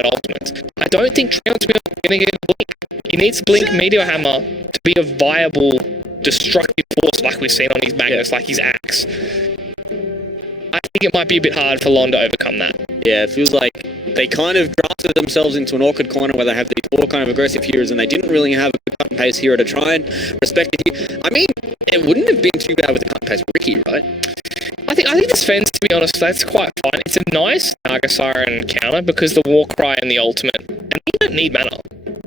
ultimates. I don't think Treon's going to get a blink. He needs to blink Meteor Hammer to be a viable, destructive force like we've seen on his Magnus, like his axe. I think it might be a bit hard for Lon to overcome that. Yeah, it feels like they kind of drafted themselves into an awkward corner where they have these four kind of aggressive heroes and they didn't really have a good cut and pace hero to try and respect it. I mean, it wouldn't have been too bad with the cut and pace Ricky, right? I think this fence, to be honest, that's quite fine. It's a nice Naga Siren counter because the Warcry and the ultimate, and you don't need mana.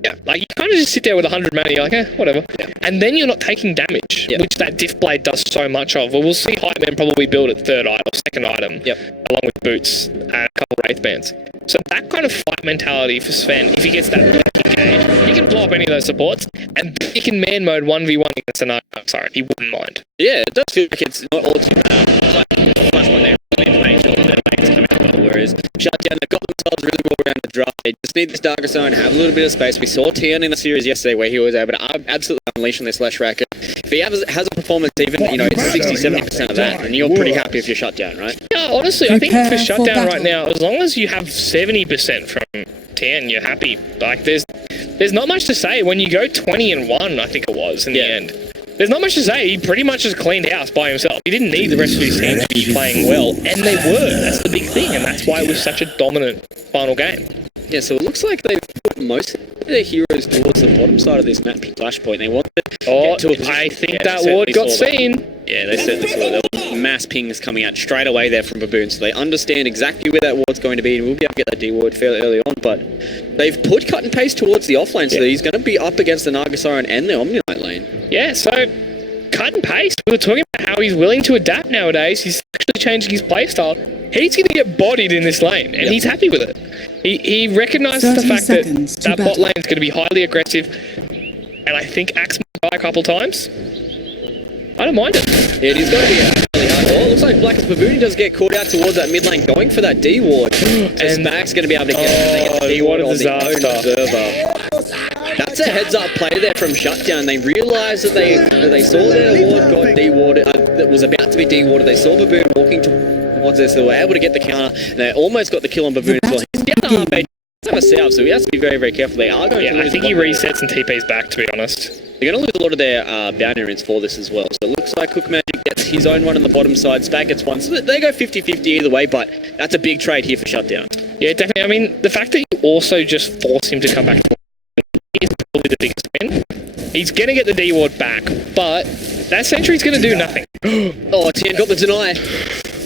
Yeah, like you kind of just sit there with 100 mana, you're like, whatever. Yeah. And then you're not taking damage, which that Diff Blade does so much of. Well, we'll see Hype Man probably build at third item, second item, along with boots and a couple Wraith Bands. So that kind of fight mentality for Sven, if he gets that blink engage, he can blow up any of those supports, and he can man mode 1v1 against a Naga Siren. He wouldn't mind. Yeah, it does feel like it's not all too bad. Like Flashpoing, they really need to make sure that their lanes come out well, whereas Shutdown, they've got themselves really well around the draft. They just need this Darker Zone, have a little bit of space. We saw Tian in the series yesterday where he was able to absolutely unleash on their Slash Racket. If he has a performance even, it's 60-70% of that, and you're pretty happy if you're Shutdown, right? Yeah, honestly, I think for Shutdown right now, as long as you have 70% from 10, you're happy. Like, there's not much to say. When you go 20-1, I think it was, in the end. There's not much to say. He pretty much just cleaned house by himself. He didn't need the rest of his team to be playing well, and they were. That's the big thing, and that's why it was such a dominant final game. Yeah, so it looks like they've put most of their heroes towards the bottom side of this map, Flashpoint. They want to get to a position. I think that ward got seen. Yeah, they certainly saw that. There were mass pings coming out straight away there from Baboon, so they understand exactly where that ward's going to be, and we'll be able to get that D ward fairly early on, but they've put cut and paste towards the offlane, so he's going to be up against the Naga Siren and the Omni-Knight lane. Yeah, so cut and paste. We were talking about how he's willing to adapt nowadays. He's actually changing his playstyle. He's going to get bodied in this lane, and he's happy with it. He recognises the fact that bot lane is going to be highly aggressive, and I think Axe might die a couple times. I don't mind it. Yeah, it is going to be a really hard ball. Looks like Black's Baboon does get caught out towards that mid lane, going for that D ward. And Spag's going to be able to get the D ward on the own observer. That's a heads up play there from Shutdown. They realised that they saw their ward got D warded, that was about to be D warded. They saw Baboon walking towards this, so they were able to get the counter. And they almost got the kill on Baboon as well. He's getting the half have a south, so he has to be very, very careful. They are going to lose. I think he resets and TPs back, to be honest. They're going to lose a lot of their boundary for this as well. So it looks like Cook Magic gets his own one on the bottom side. Spag gets one. So they go 50-50 either way, but that's a big trade here for Shutdown. Yeah, definitely. I mean, the fact that you also just force him to come back is probably the biggest win. He's going to get the D ward back, but that sentry's going to do nothing. Oh, Tian got the deny.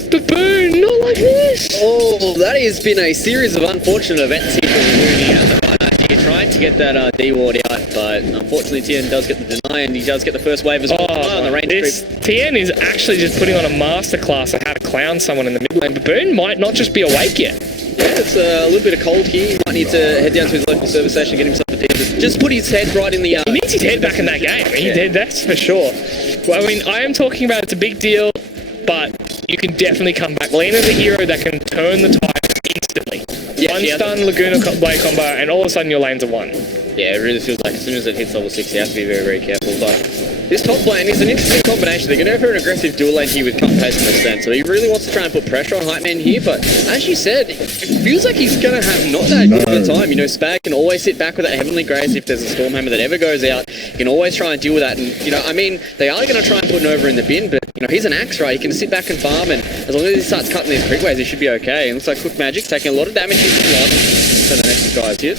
Baboon, not like this! Oh, that has been a series of unfortunate events here for Baboon. He had the fine idea trying to get that D ward out, but unfortunately Tien does get the deny, and he does get the first wave as well. On the range Tien is actually just putting on a masterclass of how to clown someone in the mid lane. Baboon might not just be awake yet. Yeah, it's a little bit of cold here. He might need to head down to his local service station and get himself a D. Just put his head right in the... he needs his head back in that game. He did, that's for sure. Well, I mean, I am talking about it's a big deal, but you can definitely come back. Lena's a hero that can turn the tide instantly. One stun, Laguna Blade combo, and all of a sudden your lanes are won. Yeah, it really feels like as soon as it hits level 6, you have to be very, very careful. But this top lane is an interesting combination. They're going to go for an aggressive dual lane here with cut and paste and extend. So he really wants to try and put pressure on Hype Man here. But as you said, it feels like he's going to have not that good of a time. You know, Spag can always sit back with that Heavenly Grace if there's a Stormhammer that ever goes out. He can always try and deal with that. And, you know, I mean, they are going to try and put an over in the bin, but, you know, he's an axe, right? He can sit back and farm, and as long as he starts cutting these quick waves, he should be okay. And it looks like Cook Magic's taking a lot of damage here from Lon. So the next guys here.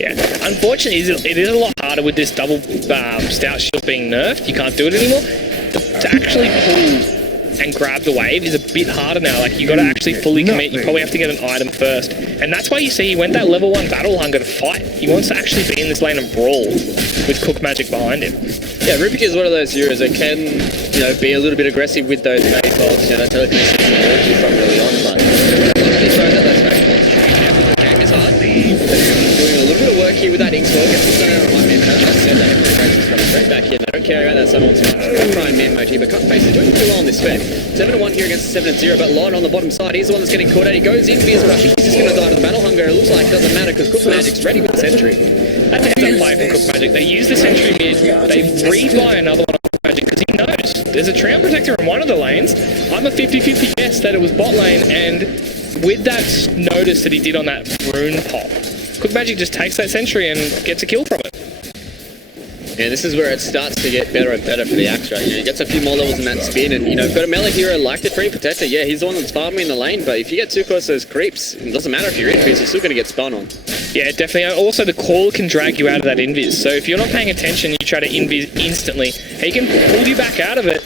Yeah, unfortunately, it is a lot harder with this double stout shield being nerfed. You can't do it anymore. To actually pull and grab the wave is a bit harder now. Like, you got to actually fully commit. You probably have to get an item first. And that's why you see he went that level 1 battle hunger to fight. He wants to actually be in this lane and brawl with Cook Magic behind him. Yeah, Rubik is one of those heroes that can, you know, be a little bit aggressive with those base ults. You know, that telekinesis is from early on, but he throws out those back ults. The game is hard. Doing a little bit of work here with that X-Work. Gets the stun out of my man. As I said, that Heavenly Grace is coming straight back here. They don't care about that Sun ults. They're trying man mode here, but cut and paste is doing pretty well on this spec. 7-1 here against 7-0, but Lon on the bottom side, he's the one that's getting caught out. He goes in, Beers Rush, he's just going to die to the battle hunger. It looks like it doesn't matter because Cook Magic's ready with the sentry. That's a heads up play for Cook Magic. They use the sentry mid, they rebuy another one on Cook Magic because he knows there's a Treant Protector in one of the lanes. I'm a 50-50 guess that it was bot lane, and with that notice that he did on that rune pop, Quick Magic just takes that sentry and gets a kill from it. Yeah, this is where it starts to get better and better for the Axe, right? You know, he gets a few more levels in that spin, and, you know, got a melee hero like the Free Protector. Yeah, he's the one that's farming in the lane, but if you get too close to those creeps, it doesn't matter if you're invis, you're still going to get spun on. Yeah, definitely. Also, the call can drag you out of that invis. So if you're not paying attention, you try to invis instantly, he can pull you back out of it,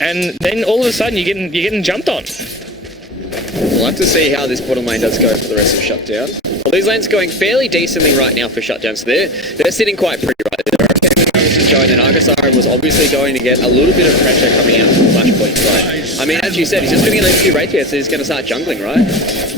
and then all of a sudden you're getting jumped on. We'll have to see how this bottom lane does go for the rest of Shutdown. Well, these lanes are going fairly decently right now for Shutdown, so they're sitting quite pretty right there. And then Argasara was obviously going to get a little bit of pressure coming out from Flashpoing side. I mean, as you said, he's just going to get a few Wraith Bands, so he's going to start jungling, right?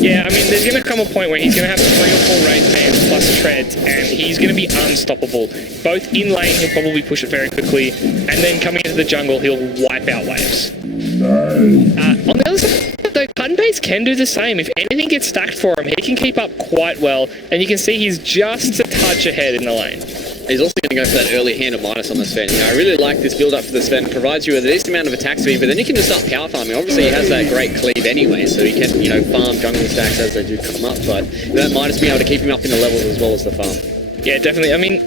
Yeah, I mean, there's going to come a point where he's going to have 3 or 4 Wraith Bands plus treads, and he's going to be unstoppable. Both in lane, he'll probably push it very quickly, and then coming into the jungle, he'll wipe out waves. On the other side, though, Cut and Paste can do the same. If anything gets stacked for him, he can keep up quite well, and you can see he's just a touch ahead in the lane. He's also going to go for that early hand of minus on the Sven. You know, I really like this build-up for the Sven. Provides you with a decent amount of attack speed, but then you can just start power farming. Obviously, he has that great cleave anyway, so he can, you know, farm jungle stacks as they do come up, but that minus being able to keep him up in the levels as well as the farm. Yeah, definitely. I mean,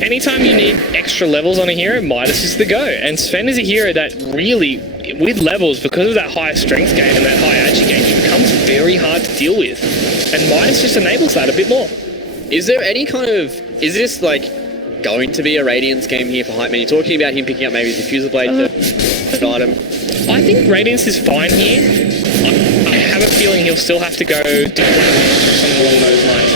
anytime you need extra levels on a hero, Midas is the go. And Sven is a hero that really, with levels, because of that high strength gain and that high agi gain, it becomes very hard to deal with. And Midas just enables that a bit more. Is there any kind of... Is this, like, going to be a Radiance game here for Hype Man? You're talking about him picking up maybe the Diffuser Blade third item. I think Radiance is fine here. I have a feeling he'll still have to go something along those lines.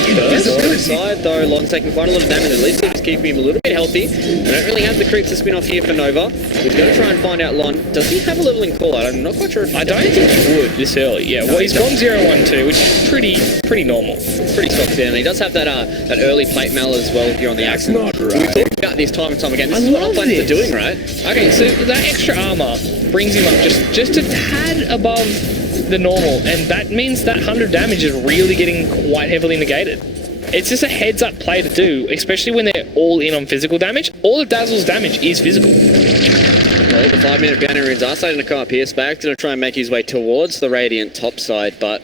Side though, Lon's taking quite a lot of damage. At least he's keeping him a little bit healthy. They don't really have the creeps to spin off here for Nova. We've got to try and find out Lon. Does he have a leveling call out? I'm not quite sure if I don't think he would this early. Yeah, well, he's gone 0-1-2, which is pretty normal. Pretty stock down. He does have that that early plate mail as well here on the Axe. Right. We've talked about this time and time again. This is what our plans are doing, right? Okay, so that extra armor brings him up just a tad above the normal, and that means that 100 damage is really getting quite heavily negated. It's just a heads-up play to do, especially when they're all in on physical damage. All of Dazzle's damage is physical. Well, the 5-minute boundaries are starting to come up here. Spag's going to try and make his way towards the Radiant top side, but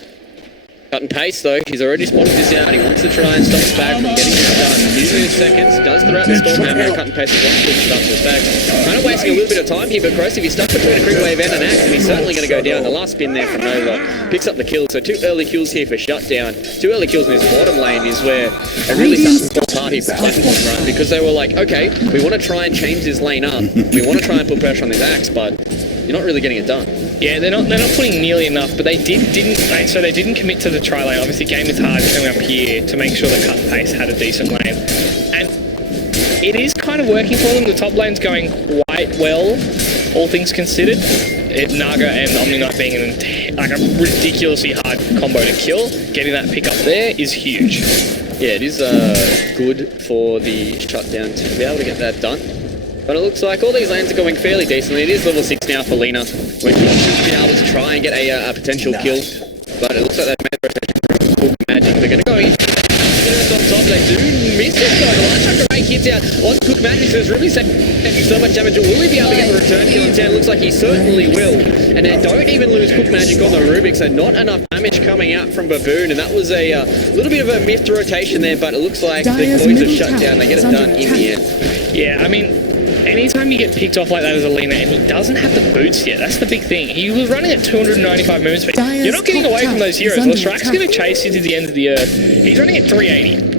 Cut and Paste though, he's already spotted this out. He wants to try and stop Spag from getting this done. He's seconds, does throw out the Stormhammer, Cut and Paste wants to push it up to Spag. Kind of wasting a little bit of time here, but Corrosive, he's stuck between a Quick Wave and an Axe, and he's certainly going to go down. The last spin there from Nova picks up the kill, so 2 early kills here for Shutdown. 2 early kills in his bottom lane is where it really starts to fall apart here for Flashpoing, right? Because they were like, okay, we want to try and change this lane up. We want to try and put pressure on this Axe, but you're not really getting it done. Yeah, they're not putting nearly enough, but they didn't commit to the tri lane. Obviously, game is hard coming up here to make sure the Cut and Paste had a decent lane, and it is kind of working for them. The top lane's going quite well, all things considered. Naga and Omni Knight being like a ridiculously hard combo to kill. Getting that pick up there is huge. Yeah, it is good for the Shutdown to be able to get that done. But it looks like all these lanes are going fairly decently. It is level 6 now for Lina, which should be able to try and get a potential kill. But it looks like they've made the rotation for Magic. They're going to go in. On top, they do miss it though. The last chunk of Ray hits out on Cook Magic, so it's really taking so much damage. Will he be able to get the return kill in town? Looks like he certainly will. And they don't even lose Cook Magic on the Rubik, so not enough damage coming out from Baboon. And that was a little bit of a miffed rotation there, but it looks like the boys have shut down. They get it done in the end. Yeah, I mean, anytime you get picked off like that as a Lina, and he doesn't have the boots yet, that's the big thing. He was running at 295 movement speed. You're not getting away from those heroes. Leshrack's going to chase you to the end of the earth. He's running at 380.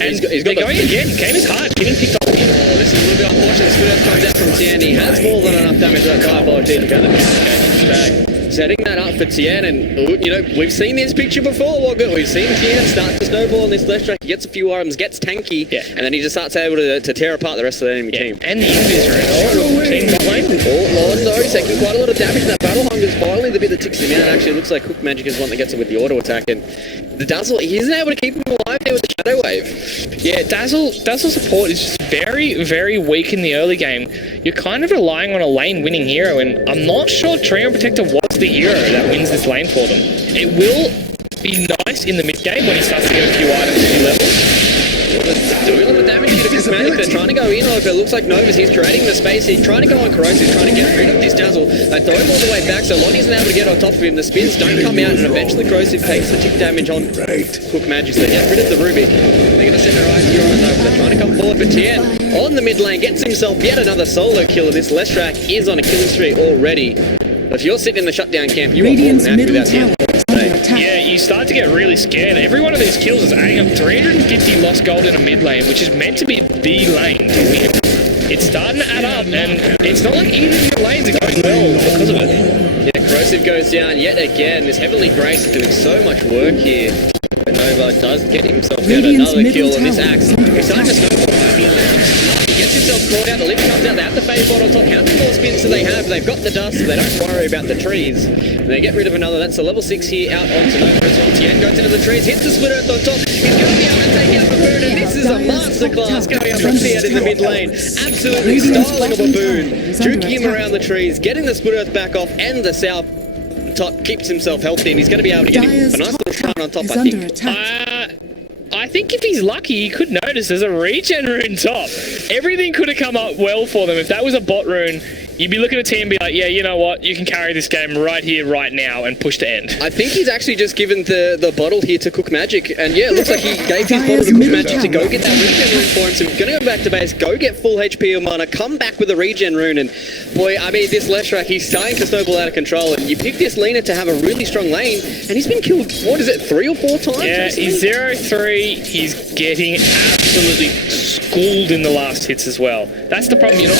And he's they're going again. Game is hard. Getting picked off. Oh, this is a little bit unfortunate. Split comes out from Tien. He has more than enough damage to that Diabolic to go the back. Setting that up for Tien, and you know, we've seen this picture before. We've seen Tien start to snowball on this Leshrack. He gets a few items, gets tanky, and then he just starts able to tear apart the rest of the enemy team. And the invis Lord, taking quite a lot of damage. That Battle Hunger is finally the bit that ticks him out. Actually, it looks like Cook Magic is one that gets it with the auto attack, and the Dazzle, he isn't able to keep him alive there with the Shadow Wave. Yeah, Dazzle support is just very, very weak in the early game. You're kind of relying on a lane winning hero, and I'm not sure Treant Protector was the hero that wins this lane for them. It will be nice in the mid game when he starts to get a few items, a few levels. Doing a lot of damage here to Cook Magic. They're trying to go in on though, but it looks like Novus, he's creating the space. He's trying to go on Corrosive, trying to get rid of this Dazzle. They throw him all the way back, so Lonnie isn't able to get on top of him. The spins don't come out, and eventually Corrosive takes the tick damage on Cook Magic. So they get rid of the Ruby. They're going to set their eyes here on the Nova. They're trying to come forward, but Tien on the mid lane gets himself yet another solo killer. This Leshrac is on a killing streak already. If you're sitting in the shutdown camp, you are more than happy without Tien. Yeah, you start to get really scared. Every one of these kills is adding up 350 lost gold in a mid lane, which is meant to be the lane to win. It's starting to add up, and it's not like either of your lanes are going well because of it. Yeah, Corrosive goes down yet again. This Heavenly Grace is doing so much work here. But Nova does get himself yet another kill on this axe. He's starting to snowball. He gets himself caught out. The Lift comes out. They have the phase bot on top. How many more spins do they have? They've got the dust, so they don't worry about the trees. And they get rid of another. That's a level 6 here out onto Nova as well. Tien goes into the trees, hits the splitter at the top. He's going to be able to take out Baboon, and this is a masterclass coming out from Tien in the mid lane. Absolutely styling a Baboon. Juking him around the trees, getting the splitter back off, and the south top keeps himself healthy, and he's going to be able to get him a nice little shot on top, I think. I think if he's lucky, he could notice there's a regen rune top. Everything could have come up well for them. If that was a bot rune, you'd be looking at a team and be like, yeah, you know what? You can carry this game right here, right now, and push to end. I think he's actually just given the bottle here to Cook Magic. And yeah, it looks like he gave his bottle to Cook Magic to go get that regen rune for him. So he's going to go back to base, go get full HP or mana, come back with a regen rune. And boy, I mean, this Leshrac, he's starting to snowball out of control. And you pick this laner to have a really strong lane, and he's been killed, what is it, 3 or 4 times? Yeah, recently? he's 0-3. He's getting absolutely schooled in the last hits as well. That's the problem. You're not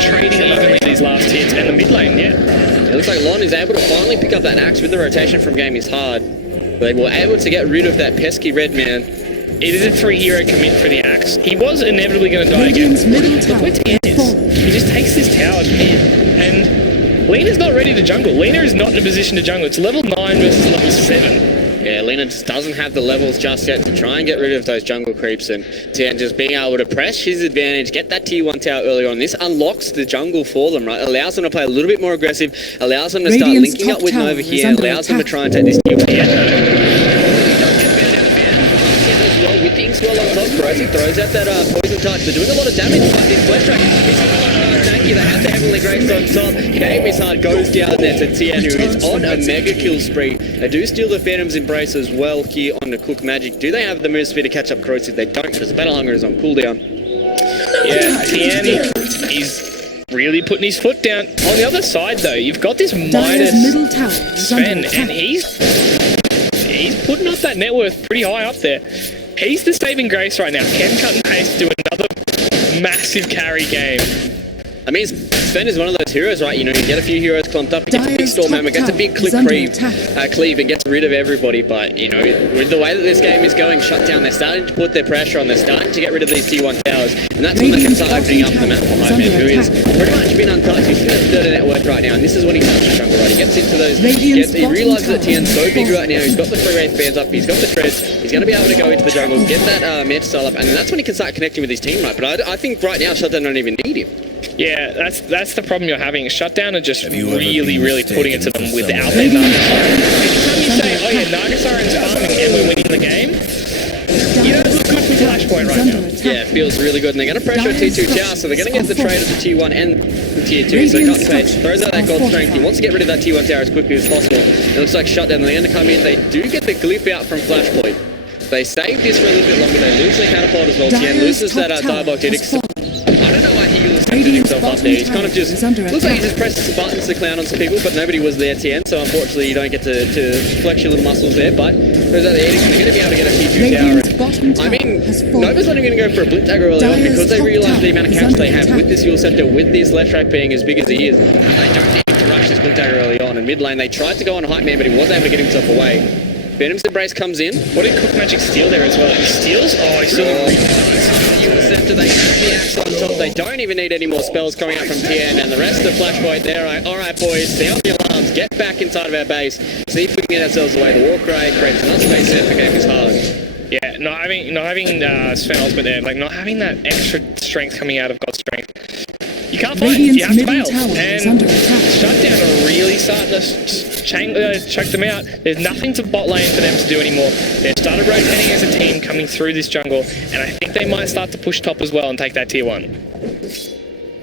trading evenly these last hits, and the mid lane, yeah. It looks like Lon is able to finally pick up that axe with the rotation from Game is Hard. They were able to get rid of that pesky red man. It is a 3-hero commit for the axe. He was inevitably going to die again. Look where Tien is. He just takes this tower and Lena's not ready to jungle. Lena is not in a position to jungle. It's level 9 versus level 7. Yeah, Lena just doesn't have the levels just yet to try and get rid of those jungle creeps, and Tien just being able to press his advantage, get that tier 1 tower early on. This unlocks the jungle for them, right? Allows them to play a little bit more aggressive, allows them to start linking up with Nova here, and allows them to try and take this tier 1 with the Inkswell on top. Corrosive throws out that poison touch. They're doing a lot of damage by this Flashpoing. He's tanky. They have the Heavenly Grace on top. Game is Hard goes down there to Tien, who is on a mega kill spree. They do steal the Phantom's Embrace as well here on the Cook Magic. Do they have the move speed to catch up Corrosive? They don't, because Battle Hunger is on cooldown. Yeah, Tien is really putting his foot down. On the other side, though, you've got this Midas Sven, and he's putting up that net worth pretty high up there. He's the saving grace right now. Can cut and paste, do another massive carry game. I mean, Sven is one of those heroes, right? You know, you get a few heroes clumped up, he gets a big storm hammer, gets a big cleave, and gets rid of everybody. But, you know, with the way that this game is going, Shutdown, they're starting to put their pressure on, they're starting to get rid of these T1 towers, and that's when they can start opening up the map for Hypeman, who is pretty much been untouched. He's sitting at third network right now, and this is when he starts to jungle, right? He gets into those, he realises that Tien's so big right now, he's got the 3 Wraith bands up, he's got the treads, he's going to be able to go into the jungle, get that meta style up, and that's when he can start connecting with his team, right? But I think right now, Shutdown don't even need him. Yeah, that's the problem you're having. Shutdown are just really putting it to them without their Nagasar. Anytime you say, oh yeah, Nagasaren's farming and we're winning the game, you don't look good for Flashpoint right now. Yeah, it feels really good. And they're going to pressure T2 tower, so they're going to get the trade of the T1 and the Tier 2. So Cut Space throws out that gold strength. He wants to get rid of that T1 tower as quickly as possible. It looks like Shutdown. They're going to come in. They do get the glyph out from Flashpoint. They save this for a little bit longer. They lose their catapult as well. Tien loses that Diabolic Edict. I don't know why he was setting himself up there. He's kind of just, looks like he just presses some buttons to clown on some people, but nobody was there, Tien, so unfortunately you don't get to flex your little muscles there, but there's that Edict. They're going to be able to get a T2 tower. I mean, Nova's not even going to go for a Blitz aggro early on because they realise the amount of camps they have with this Yule Scepter, with this Leshrac being as big as he is. They don't need to rush this Blitz aggro early on. In mid lane, they tried to go on Hype Man, but he was able to get himself away. Phantom's Embrace comes in. What did Cook Magic steal there as well? He steals? Oh, he steals really nice. Yule Scepter, they have the axe on top. They don't even need any more spells coming out from Tien, and the rest of Flashpoint there. Alright, boys, sound the alarms. Get back inside of our base. See if we can get ourselves away. The Warcry creates another space set for Game is Hard. Yeah, not having Sven Ultimate there, like not having that extra strength coming out of God's Strength. You can't fight. You have to middle fail. tower is And under attack. Shutdown are really starting to choke them out. There's nothing to bot lane for them to do anymore. They've started rotating as a team coming through this jungle, and I think they might start to push top as well and take that tier 1.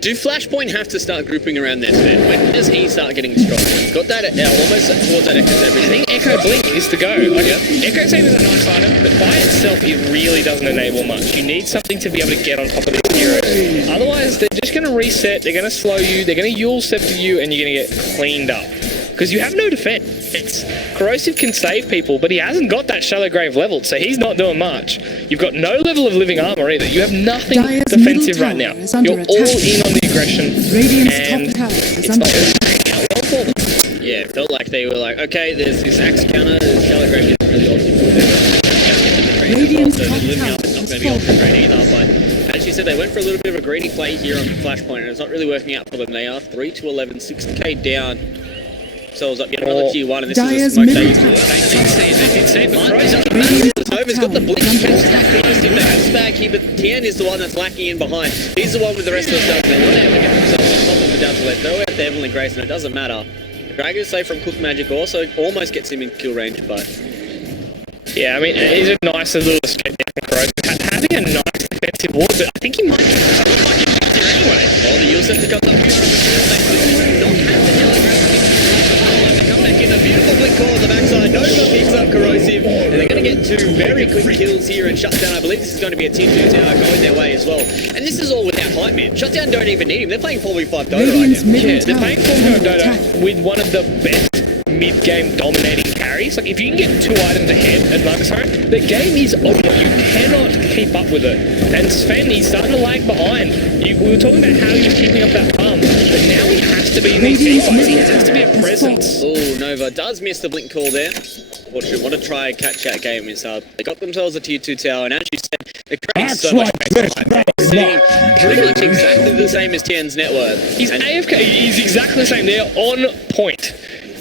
Do Flashpoint have to start grouping around their Sven? When does he start getting stronger? He's got that almost towards that Echo's everything. I think Echo Blink is to go. Like, Echo Save is a nice item, but by itself it really doesn't enable much. You need something to be able to get on top of these heroes. Otherwise, they're just going to reset, they're going to slow you, they're going to Yule scepter you, and you're going to get cleaned up. Because you have no defense. Corrosive can save people, but he hasn't got that Shallow Grave leveled, so he's not doing much. You've got no level of living armor either. You have nothing defensive right now. You're all in on the aggression, and it's not working out well for them. Yeah, it felt like they were like, okay, there's this axe counter, there's Shallow Grave gets really awesome for them. Radiant's So top the living tower armor's not is going to be ultra falling. great either, but as you said, they went for a little bit of a greedy play here on Flashpoint, and it's not really working out for them. They are 3-11, 6k down. Themselves up yet another tier 1, and this is a smoke that you can save Nova's got the blink, catches that close to him, they have spag here, but Tien is the one that's lacking in behind. He's the one with the rest of the stuff. They want to able to get themselves on top of the down to let throw out the Heavenly Grace, and it doesn't matter. The Dragon save from Cook Magic also almost gets him in kill range, but yeah, I mean, it is a nice little escape down from Corrosive. Having a nice defensive ward, but I think he might get here anyway. well, the Yule Scepter comes up here on the field. They do not have the Yellow Grace. Come back in a beautiful blink call on the backside. Nova picks up Corrosive, and they're going to get 2 very quick kills here and Shutdown. I believe this is going to be a tier 2 tower going their way as well. And this is all without hype man. Shutdown don't even need him. They're playing 4v5 Dota right now. Yeah, they're playing 4v5 Dota with one of the best mid-game dominating carries. Like, if you can get 2 items ahead as Nagasari, the game is over. You cannot keep up with it. And Sven, he's starting to lag behind. We were talking about how he was keeping up that farm, but now he has to be in these team fights. He has to be a presence. Oh, Nova does miss the blink call there. Fortunately, want to try and catch that game is they got themselves a tier 2 tower, and as you said, they're creating so much space behind. He's sitting pretty much exactly the same as Tien's net worth. He's AFK. He's exactly the same. They're on point.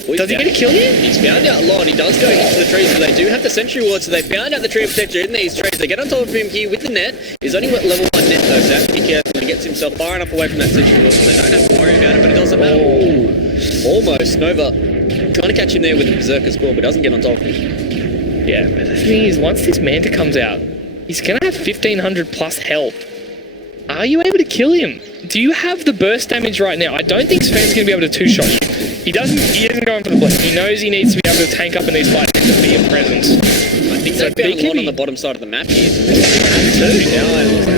Does he get a kill here? He's found out a lot. He does go into the trees, but they do have the sentry ward, so they found out the tree protector in these trees. They get on top of him here with the net. He's only got level 1 net though, so have to be careful. He gets himself far enough away from that sentry ward, so they don't have to worry about it, but it doesn't matter. Almost. Nova trying to catch him there with the Berserker's Claw, but doesn't get on top of him. Yeah, but the thing is, once this Manta comes out, he's going to have 1500 plus health. Are you able to kill him? Do you have the burst damage right now? I don't think Sven's going to be able to 2-shot you. He isn't going for the blink. He knows he needs to be able to tank up in these fights and be a presence. I think they've found a lot on the bottom side of the map here.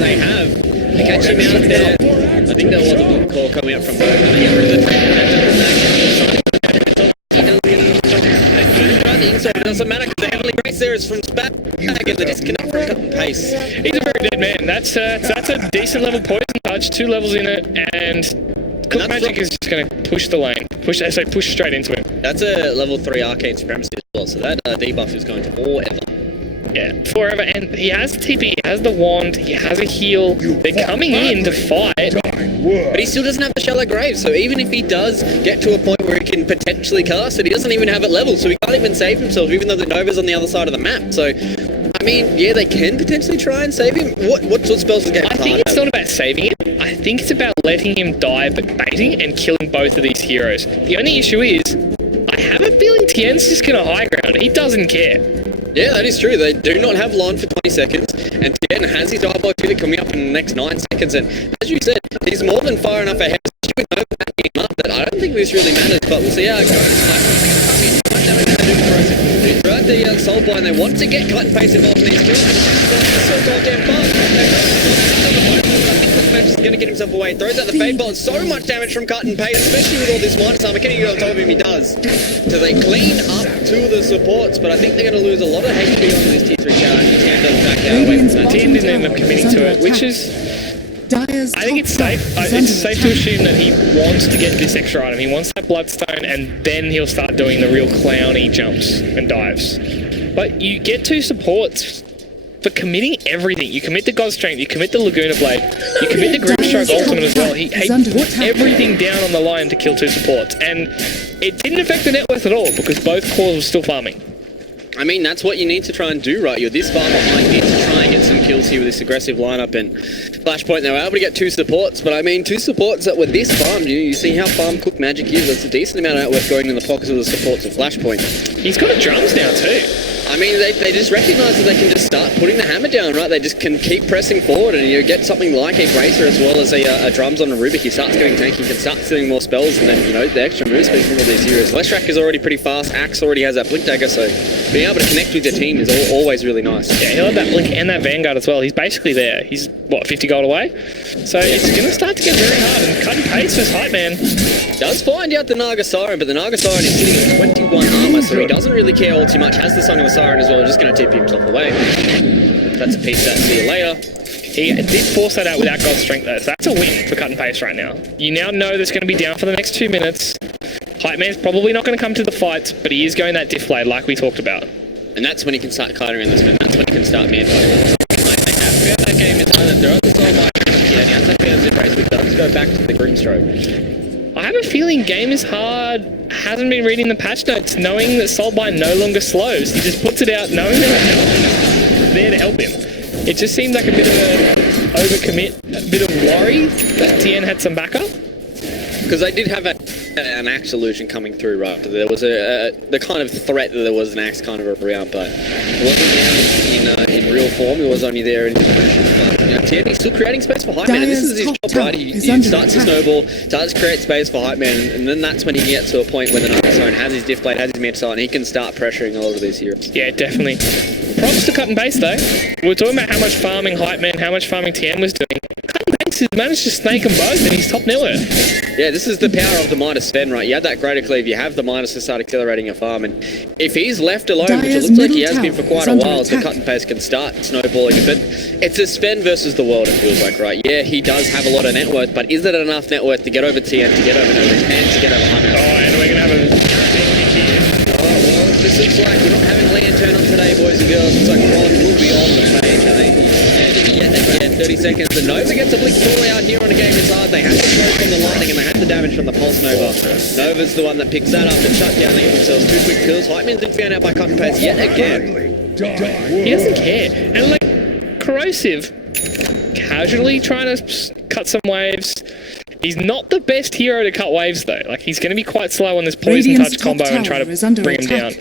They have. They catch him out there. I think there was a blink call coming up from both. They get rid of the it doesn't matter because the Heavenly Grace there is from Spag and the disconnect from cut and pace. He's a very dead man. That's a decent level poison touch, 2 levels in it, and Cook Magic is just going to push the lane. Push straight into him. That's a level 3 Arcane Supremacy as well, so that debuff is going to forever. Yeah, forever. And he has TP, he has the wand, he has a heal. They're coming in to fight. But he still doesn't have the Shallow Grave, so even if he does get to a point where he can potentially cast it, he doesn't even have it leveled, so he can't even save himself, even though the Nova's on the other side of the map. So, I mean, yeah, they can potentially try and save him. What sort of spells does he get? I think it's not about saving him. I think it's about letting him die but baiting and killing both of these heroes. The only issue is, I have a feeling Tien's just going to high ground. He doesn't care. Yeah, that is true. They do not have Lon for 20 seconds, and Tien has his eyeball duty coming up in the next 9 seconds, and as you said, he's more than far enough ahead, especially with Nova backing him up, that I don't think this really matters, but we'll see how it goes. Throughout the Soul Blind, they want to get cut and paste involved in these kills, but it's so goddamn fast. Is going to get himself away, throws out the Fade Bolt, so much damage from cut and paste, especially with all this minus armor. Can he get on top of him? He does. So they clean up 2 of the supports, but I think they're going to lose a lot of HP on this tier 3 tower. Tien does back out away from that. Tien didn't end up committing to it, which is... I think it's safe. It's safe to assume that he wants to get this extra item. He wants that Bloodstone, and then he'll start doing the real clowny jumps and dives. But you get 2 supports for committing everything. You commit the God Strength, you commit the Laguna Blade, you commit the Grimstroke Ultimate as well. He put everything down on the line to kill 2 supports, and it didn't affect the net worth at all because both cores were still farming. I mean, that's what you need to try and do, right? You're this far behind, you need to try and get some kills here with this aggressive lineup, and Flashpoint, they were able to get 2 supports, but I mean, 2 supports that were this farmed. You see how farmed Cook Magic is. That's a decent amount of outwork going in the pockets of the supports of Flashpoint. He's got a drums now too. I mean, they just recognise that they can just start putting the hammer down, right? They just can keep pressing forward, and you get something like a Bracer as well as a drums on a Rubik. He starts getting tanky, he can start stealing more spells, and then, you know, the extra move speed from all these heroes. Leshrac is already pretty fast, Axe already has that Blink Dagger, so being able to connect with your team is always really nice. Yeah, he'll have that Blink and that Vanguard as well. He's basically there. He's, what, 50 gold away? So it's going to start to get very hard, and cut and paste for Hype Man. Does find out the Naga Siren, but the Naga Siren is sitting at 21 armor, so he doesn't really care all too much. Has the Song of the Siren as well, just going to TP himself away. That's a piece that, see you later. He did force that out without God's Strength though, so that's a win for cut and paste right now. You now know that's going to be down for the next 2 minutes. Hype Man's probably not going to come to the fight, but he is going that diff blade like we talked about. And that's when he can start kiting around this man. That's when he can start man fighting. That game is either throw the soul by and he has that fair zip race, but does go back to the Grimstroke. I have a feeling Game is Hard hasn't been reading the patch notes, knowing that Soulbind no longer slows. He just puts it out knowing that it's there to help him. It just seemed like a bit of an overcommit, a bit of worry that Tien had some backup. Because they did have an Axe illusion coming through, right? There was the kind of threat that there was an Axe kind of around, but it wasn't there in real form. It was only there in illusion. But you know, Tien, he's still creating space for Hype Man, and this is his job, right? He starts to snowball, starts to create space for Hype Man, and then that's when he gets to a point where the Naga Siren has his diff blade, has his mid-side, and he can start pressuring all of these heroes. Yeah, definitely. Props to cut and paste though. We were talking about how much farming Hype Man, how much farming Tien was doing. Cut and paste has managed to snake them both, and he's top net worth. Yeah, this is the power of the Midas Sven, right? You have that Greater Cleave, you have the Midas to start accelerating your farm, and if he's left alone, which it looks like he has been for quite a while, the cut and paste can start snowballing a bit. It's a Sven versus the world, it feels like, right? Yeah, he does have a lot of net worth, but is it enough net worth to get over Tien, to get over Novus, and to get over Hype Man? Oh, and we're going to have a here. Oh, well, this looks like we're not having Leon turn on today, boys and girls. Looks like Ron will be on the page, I think. Yeah, 30 seconds. The Nova gets a blink call out here on a game. It's hard. They have the smoke from the lightning and they have the damage from the Pulse Nova. Nova's the one that picks that up and Shutdown leave themselves 2 quick kills. Hype Man's been found out by cut and paste yet again. He doesn't care. And like, Corrosive, casually trying to cut some waves. He's not the best hero to cut waves though. Like, he's going to be quite slow on this Poison Touch combo and try to bring him down.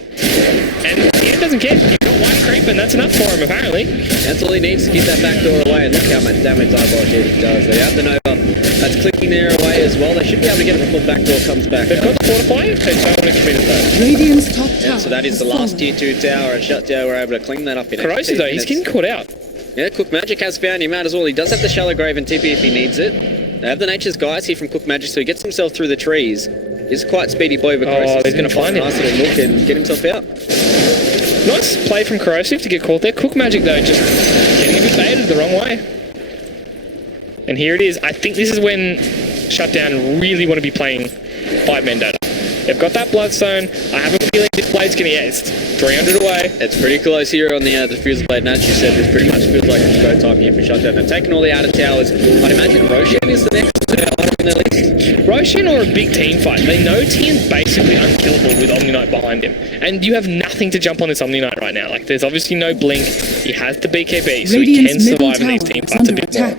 And Tien doesn't care. He's got one creep and that's enough for him apparently. That's all he needs to keep that back door away, and look how much damage Eyeball Shield does. They have the Nova. That's clicking there away as well. They should be able to get it before the back door comes back. They've got the Fortify. They don't want to commit it though. Radiant's top tower. Yeah, so that is the last tier 2 tower, and Shutdown were able to clean that up in Corrosive though, he's getting caught out. Yeah, Cook Magic has found him out as well. He does have the Shallow Grave and TP if he needs it. They have the Nature's Guys here from Cook Magic, so he gets himself through the trees. He's quite speedy boy, but he's going to find him. Nice little look and get himself out. Nice play from Corrosive to get caught there. Cook Magic though, just getting a bit baited the wrong way. And here it is. I think this is when Shutdown really want to be playing 5-man Dota. They've got that Bloodstone. I have a feeling this blade's going to, it's 300 away. It's pretty close here on the Fuse Blade. Nats, you said, it pretty much feels like it's go time here for Shutdown. They're taking all the outer towers. I'd imagine Roshan is the next item on their list. Roshan or a big team fight. They know Tien's basically unkillable with Omni Knight behind him. And you have nothing to jump on this Omni Knight right now. Like, there's obviously no blink. He has the BKB, so he can survive in these team fights a bit more.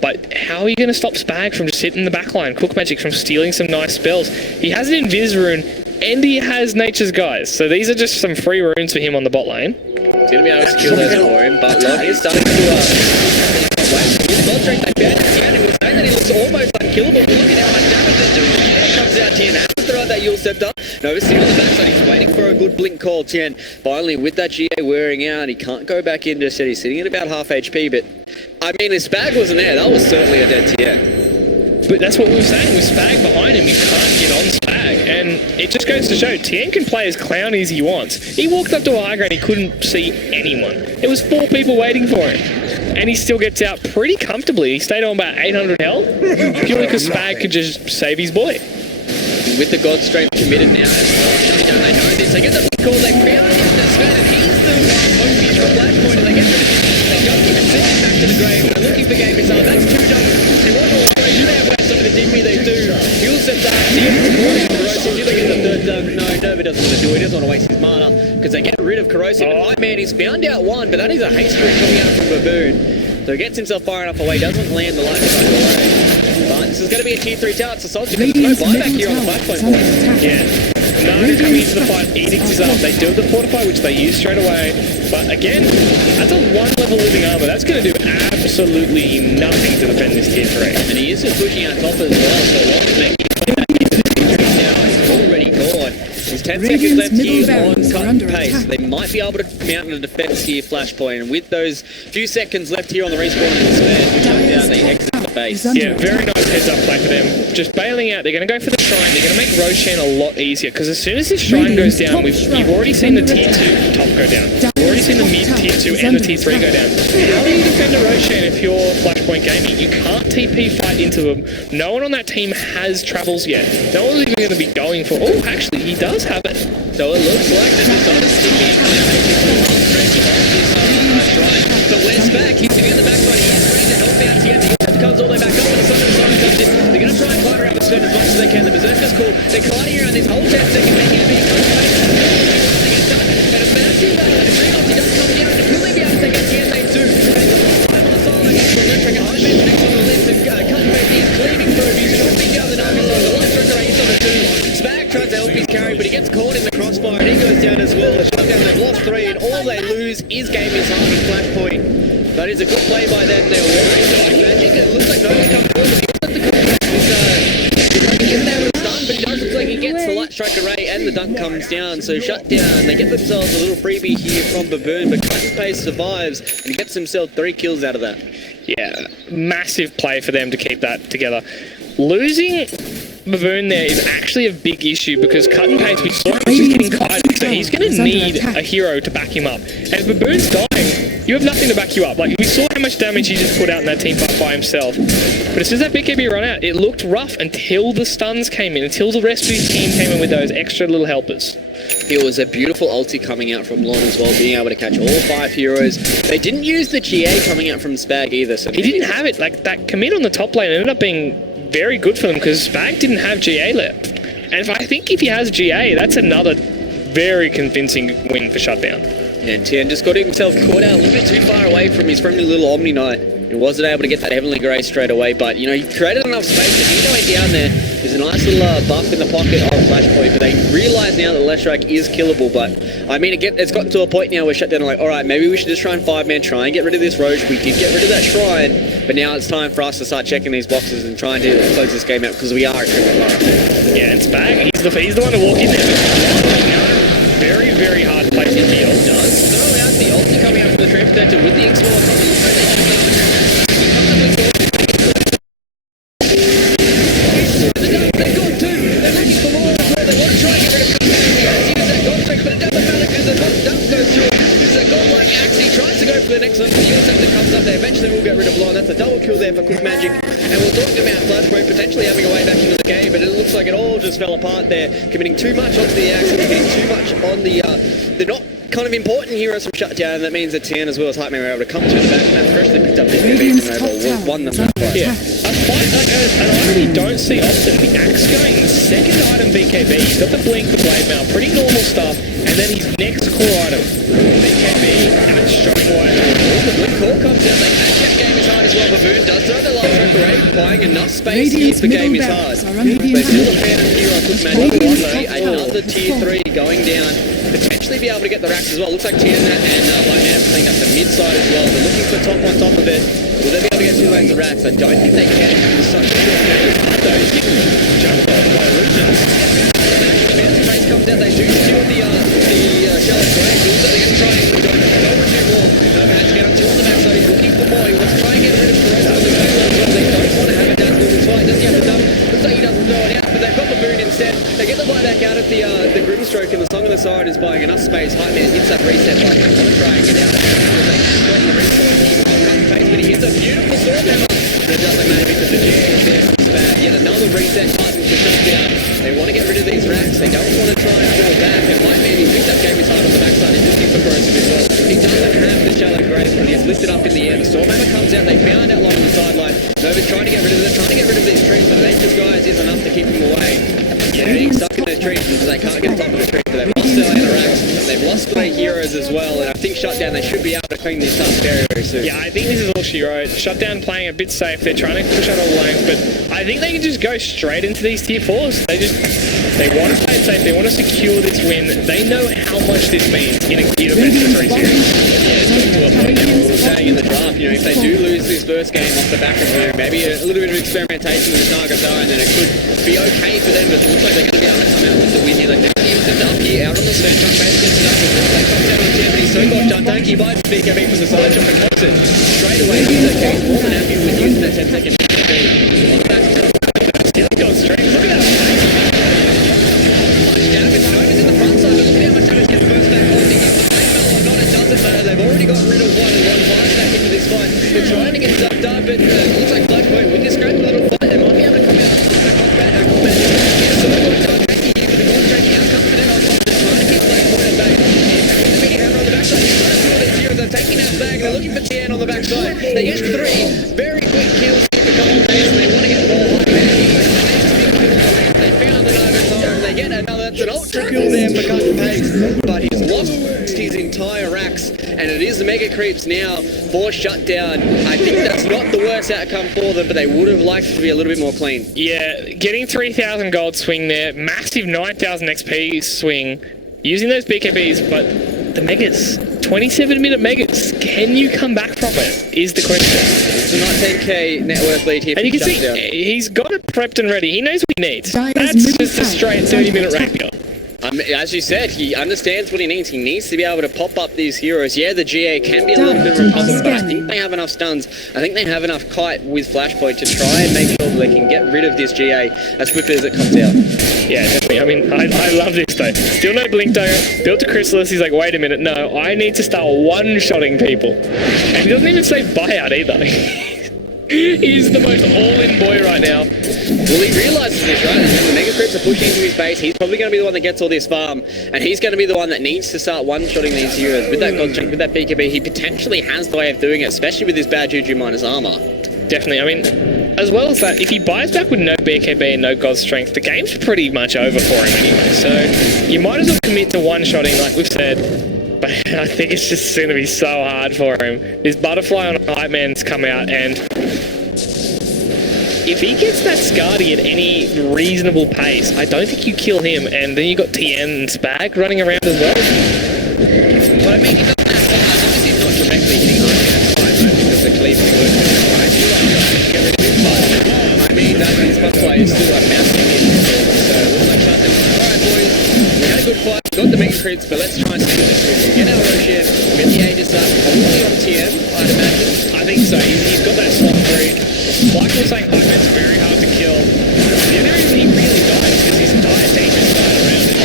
But how are you going to stop Spag from just sitting in the backline? Cook Magic from stealing some nice spells. He has an Invis rune and he has Nature's Guys. So these are just some free runes for him on the bot lane. He's going to be able to kill those for him, but Lord is starting to his blood strength, they found Tien, and we're saying that he looks almost unkillable. But look at how much damage they're doing. Tien comes out, Tien has to throw that Yule Scepter. Nova sitting on the backside, he's waiting for a good blink call. Tien finally with that GA wearing out, he can't go back in just yet. He's sitting at about half HP, but I mean, if Spag wasn't there, that was certainly a dead Tien. But that's what we were saying, with Spag behind him, you can't get on Spag. And it just goes to show, Tien can play as clowny as he wants. He walked up to a high ground, he couldn't see anyone. There was 4 people waiting for him. And he still gets out pretty comfortably. He stayed on about 800 health, purely because Spag could just save his boy. With the God Strength committed now as well, Shutdown, they know this. They get the call, they found him, that's Sven, and he's the one OP from Flashpoint, and they get rid of him. They don't even send him back to the grave. They're looking for game missile. That's 2 doubles. They want more operation. They have West over the DP. They do. Yule sets out. Tien is supporting Corrosive. Do they get the 3rd dunk? No, Nova doesn't want to do it. He doesn't want to waste his mana because they get rid of Corrosive. And Hype Man, he's found out one, but that is a haste trick coming out from Baboon. So he gets himself far enough away, doesn't land the light strike away. But this is going to be a tier 3 tower. It's a soldier because there's no buyback here on the Flashpoing board. Yeah. Naga coming into the fight, Edict is up. They do the Fortify, which they use straight away. But again, that's a 1-level living armor. That's going to do absolutely nothing to defend this tier 3. And he is just pushing out top as well, so what's making now is already gone. There's 10 seconds left here on cut and pace. They might be able to mount a defense here, Flashpoint, and with those few seconds left here on the respawn and spare, they exit the base. Yeah, very nice heads up play for them. Just bailing out. They're going to go for the shrine. They're going to make Roshan a lot easier because as soon as this shrine goes down, you've already seen the tier 2 top go down. You've already seen the mid tier 2 and the tier 3 go down. How do you defend a Roshan if you're Flashpoint Gaming? You can't TP fight into them. No one on that team has travels yet. No one's even going to be going for... Oh, actually, he does have it. So it looks like they're decided to stick in and make it to the stretch of this shrine. But where's back? He's sitting on the backside. He's ready to help out here. The Egypt comes all the way back up and the Sun of the Sun comes in. They're going to try and climb around the stone as much as they can. The Berserker's cool. They're climbing around this whole 10 second making a big and a massive tree off. He does come down. And will they be able to take out the end too? Time on the side against the electric. And High Man's next on the list. And Cutface is cleaving through. He's dropping down the Naga side. The light striker is on the 2. Spag tries to help his carry, but he gets caught in the crossfire and he goes down as well. Shutdown, they've lost 3 and all they lose is game is hard and Flashpoint. That is a good play by them. They're worried. Magic, it looks like Nova's come forward, but he doesn't have to come back. He gets there with the stun, but he does look like he gets the light strike array and the dunk comes down. So Shutdown, they get themselves a little freebie here from Baboon, but Cut and Pace survives and he gets himself 3 kills out of that. Yeah, massive play for them to keep that together. Losing Baboon there is actually a big issue because Cut and Pace, we saw him just getting kited, so he's going to need a hero to back him up. And if Baboon's dying, you have nothing to back you up. Like, we saw how much damage he just put out in that team fight by himself. But as soon as that BKB run out, it looked rough until the stuns came in, until the rest of his team came in with those extra little helpers. It was a beautiful ulti coming out from Lon as well, being able to catch all 5 heroes. They didn't use the GA coming out from Spag either. So he didn't have it. Like, that commit on the top lane ended up being very good for them because Spag didn't have GA left. And I think if he has GA, that's another very convincing win for Shutdown. Yeah, Tian just got himself caught out a little bit too far away from his friendly little Omni Knight. He wasn't able to get that Heavenly Grace straight away, but you know, he created enough space that he went down there. There's a nice little buff in the pocket of Flashpoint, but they realise now that Leshrac is killable. But I mean, it's gotten to a point now where Shutdown are like, alright, maybe we should just try and 5-man, try and get rid of this Roche. We did get rid of that Shrine, but now it's time for us to start checking these boxes and trying to close this game out because we are a triple player. Yeah, and Spag, he's the one to walk in there. Very, very hard place to heal. Does throw out the ulti coming out from the Treant Protector with the Explorer coming. They've got 2. They're looking for more as well. They want to try and get rid of Cutface. Use that gold strike, but it doesn't matter because the dunk goes through. This is a godlike axe. He tries to go for the next one. The interceptor comes up there. Eventually we'll get rid of Lon. That's a double kill there for Quick Magic. And we'll talk about Flashpoint potentially having a way back into the game, but it looks like it all just fell apart there. Committing too much onto the axe and committing too much on the not kind of important heroes from Shutdown. That means that Tian as well as Hypeman were able to come through the back and that freshly picked up BKB from Nova won them that fight. Yeah, a fight like an item you don't see often. The axe going in the second item BKB. He's got the blink, the blade mail, pretty normal stuff, and then his next core item BKB, and it's showing why. The blink call comes out. They catch that game is hard as well. Baboon does throw the light track array, buying enough space to keep the game is hard. They still have found hero Quick Magic. Another tier 3 going down. Potentially be able to get the racks as well. Looks like Tiana and Lightman have cleaned up the mid side as well. They're looking for top on top of it. Will they be able to get 2 lanes of racks? I don't think they can. It's such a short game. Those jump off by Legends. The bounce trace comes out. They do steal the Shallow Grave. Looks like they're going to try and go over 2 more. Nomad's down 2 on the backside. He's looking for more. He wants to try and get rid of Ferrez on the back as well. They don't want to have it down to this fight. Does he have the dump? Looks like he doesn't throw it out, but they've got the boon instead. They get the buyback out of the Grimstroke, and the Song of the Siren is buying enough space. Hype Man hits that reset button. He's going to try and get out of the reset. He's got cut face, but he hits a beautiful sword hammer. But it doesn't matter because the GA is there. Yet another reset button to shut down. They want to get rid of these racks. They don't want to try and fall back. It might be he picked up game is hard on the backside. He's looking for corrosive as well. He doesn't have the Shallow Grace, but he's lifted up in the air. The Storm Hammer comes out. They found out along the sideline. Nova's trying to get rid of it. Trying to get rid of these trees, but the disguise is enough to keep him away. They're getting stuck in those trees because they can't get top of the tree, but they've lost their laner racks. They've lost 3 heroes as well, and I think Shutdown, they should be able to to clean this up very, very soon. Yeah, I think this is all she wrote. Shutdown playing a bit safe. They're trying to push out all lanes, but I think they can just go straight into these tier 4s. They want to play it safe. They want to secure this win. They know how much this means in a best of 3 series. Yeah, it's gotten to a point now where we were saying in the draft, you know, if they do lose this first game off the back of maybe a little bit of experimentation with Nagasar, and then it could be okay for them, but it looks like they're going to be able to come out with the win here. Like, they're going to get up here, out on the stretch, on base gets stuck, and they come down on Jeopardy, so got done. Thank you, by BKB from the side shot and cuts it. Straight away, he's okay. More than happy with using that 10-second BKB. On the back to Still going straight. Look at that. damage. Nova's in the front side, but look at how much damage gets first back off. He gets the flame metal or not, it doesn't matter. They've already got rid of one, and one flies back into this fight. They're trying to get sucked up, but it looks like Flashpoing, with this great little fight, they might be able to come out on top of the combat. It's so good to attack here, but the goal tracking outcome for them on top. They're trying to keep Flashpoint at bay. The media hammer on the backside. He's trying to kill these heroes. They're taking out bag. They're looking for TN on the backside. They get 3 very quick kills here for Golden Days, and they want to get more high man. They found the Nagasar, and they get another. That's an ultra kill there for Golden Days, but he's lost his entire racks, and it is the mega creeps now for Shutdown. I think that's not the worst outcome for them, but they would have liked it to be a little bit more clean. Yeah, getting 3,000 gold swing there, massive 9,000 XP swing, using those BKBs, but the megas, 27-minute megas, can you come back from it, is the question. It's a 10k net worth lead here. And you can Shutdown. see, he's got it prepped and ready. He knows what he needs. Dyer's That's just a middle straight tower is 30-minute under rapier. As you said, he understands what he needs. He needs to be able to pop up these heroes. Yeah, the GA can be a little bit of a problem, but I think they have enough stuns. I think they have enough kite with Flashpoint to try and make sure that they can get rid of this GA as quickly as it comes out. Yeah, definitely. I mean, I love this though. Still no blink dagger. Built to Chrysalis. He's like, wait a minute, no, I need to start one-shotting people. And he doesn't even say buyout either. He's the most all-in boy right now. Well, he realises this, right? When the mega creeps are pushing into his base, he's probably going to be the one that gets all this farm, and he's going to be the one that needs to start one-shotting these heroes. With that god strength, with that BKB, he potentially has the way of doing it, especially with his bad juju minus armor. Definitely. I mean, as well as that, if he buys back with no BKB and no god strength, the game's pretty much over for him anyway. So you might as well commit to one-shotting, like we've said. But I think it's just going to be so hard for him. His butterfly on Hype Man's come out, and if he gets that Scardy at any reasonable pace, I don't think you kill him, and then you got TN and Spag running around as well. But I mean, he doesn't have to, obviously he's not directly hitting on the because the cleaving works. I feel like he's get rid of him, but I mean, that his butterfly is still a massive hit. So it looks like Shutdown. Alright boys, we had a good fight, got the mega creeps, but let's try and see this through. Get our Roshan, get the Aegis up, probably on TM, I'd imagine. I think so. He's got that slot free. Like we were saying, Hype Man's very hard to kill. The only reason he really died is because his entire team just died around him.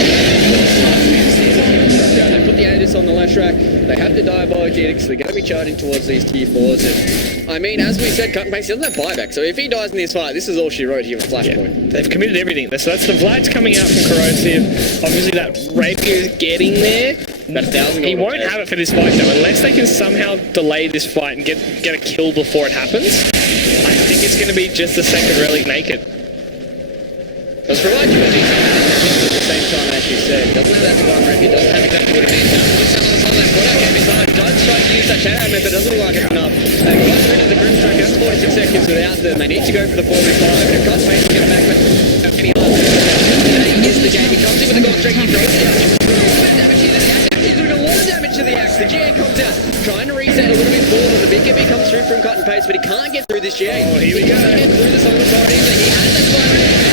Yeah, they put the Aegis on the left rack. They have the Diabolics. They're going to be charging towards these tier 4s. And, I mean, as we said, Cut and Paste doesn't have buyback. So if he dies in this fight, this is all she wrote here with Flashpoint. Yeah, they've committed everything. So that's the Vlad's coming out from Corrosive. Obviously, that Rapier is getting there. That 1,000 He won't have it for this fight, though, unless they can somehow delay this fight and get a kill before it happens. I think it's going to be just the second relic naked. Does provide you with these at the same time, as you said. Doesn't have that divine rep, doesn't have exactly what it needs. Just on that quarter game is hard. Does try to use that shadow method, doesn't look like it's enough. They've got rid of the group track, that's 46 seconds without them. They need to go for the 4v5. They've got space to get back, but any harder. Today is the game. He comes in with the gold strike, he throws it out. He's doing a lot of damage to the axe. The GA comes out, trying to reset a little bit forward. The big GB comes through from Cut and Paste, but he can't get through this GA. Oh, here we go. He can't get through this on the side either. He has that fire.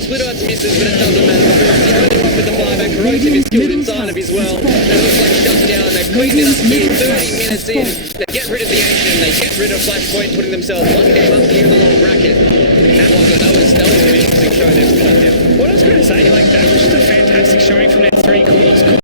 Split out misses, but it doesn't matter. He's only one with the 5 Corrosive is still inside of his well. And it looks like Shutdown. They've cleaned it up here 30 minutes in. They get rid of the action. They get rid of Flashpoint, putting themselves one game up here in the lower bracket. That was an interesting show there from Shutdown. What I was going to say, like, that was just a fantastic showing from their 3 quarters.